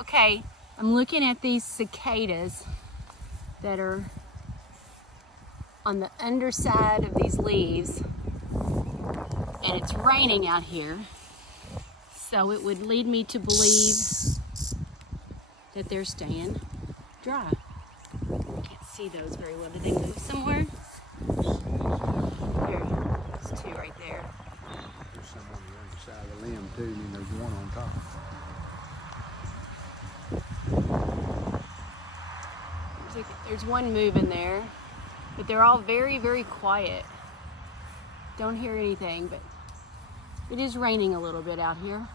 Okay, I'm looking at these cicadas that are on the underside of these leaves, and it's raining out here, so it would lead me to believe that they're staying dry. I can't see those very well. Did they move somewhere? There, there's two right there. There's some on the underside of the limb too, and then there's one on top. There's one moving there, but they're all very, very quiet. Don't hear anything, but it is raining a little bit out here.